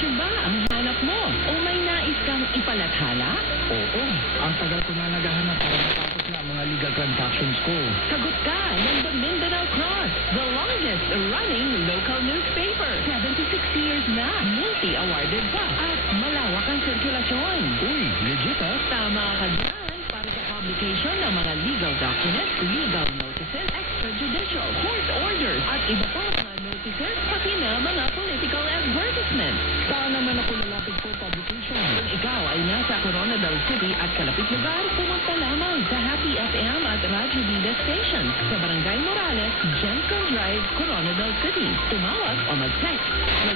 negosyo ba ang hanap mo? O may nais kang ipalathala? Oo, ang tagal ko na naghahanap para matapos na ang mga legal transactions ko. Sagot ka ng The Mindanao Cross, the longest running local newspaper. 76 years na, multi-awarded pa, at malawak ang sirkulasyon. Uy, legit ah. Tama ka dyan para sa publication ng mga legal documents, legal notices, extrajudicial, court orders, at iba pa mga notices, pati na mga political advertisements. Saan naman ako lalapit for publication? Kung ikaw ay nasa Coronadal City at kalapit lugar, pumunta lamang sa Happy FM at Radyo Vida Stations sa Barangay Morales, Jensen Drive, Coronadal City. Tumawag o mag-text na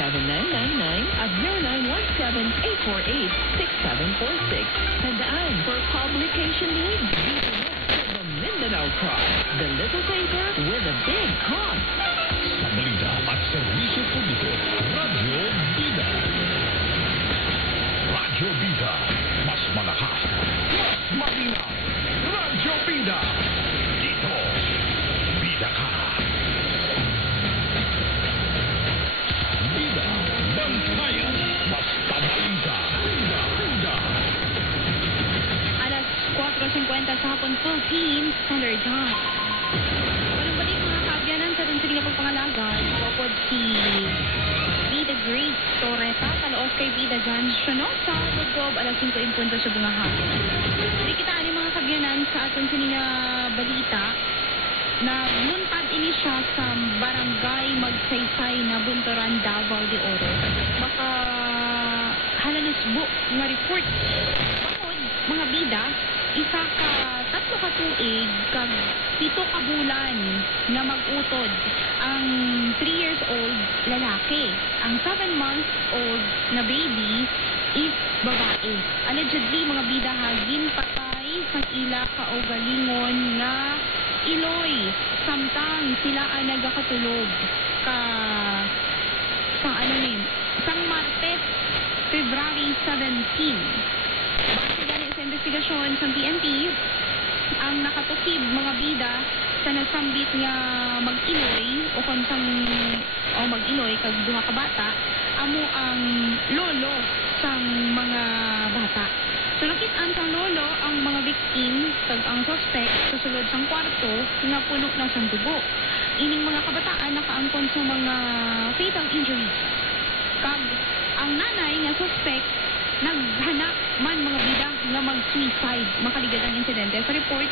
0925-853-7999 at 0917-848-6746. Tandaan, for publication needs, dito na sa The Mindanao Cross, the little paper with a big cross. Sa balita at serbisyo publiko, Radyo Vida. Radyo Vida, mas malakas, mas malinaw. Radyo Vida. Dito, Vida ka. Vida, bantayan, basta balita. Vida, Vida. Alas 4:50 sa hapon, Philippine Standard Time. Walang balik mga kaabyanan sa tuntunin na pagpangalagan. Kapod si Vida Grace Torreta, talaos kay Vida Jan Shonosa, Gob, alas 5 in punto sa bungahan. Hindi kita ani mga kaabyanan sa aton sininga balita na luntad ini siya sa barangay Magsaysay na Buntoran, Davao de Oro. Baka halanusbo nga report. Bangod, mga bida, isa ka 3 ka tuig kag 7 ka bulan nga mag-utod ang 3 years old lalaki. Ang 7 months old na baby is babae. Allegedly mga bida hagin patay sa ila kaugalingon nga Iloy samtang sila ang nagakatulog ka sang sang Martes, February 17. Base gani sa investigasyon sa PNP, ang nakatukib mga bida sa nasambit nga mag-iloy o konsang mag-iloy kag duha ka bata amo ang lolo sang mga bata. So nakit-an sang lolo ang mga victim kag ang suspect sa sulod sang kwarto nga puno na sang dugo. Ining mga kabataan nakaangkon sa mga fatal injuries. Kag ang nanay nga suspect naghanak man mga bida nga mag-suicide makaligad ang insidente. Sa report,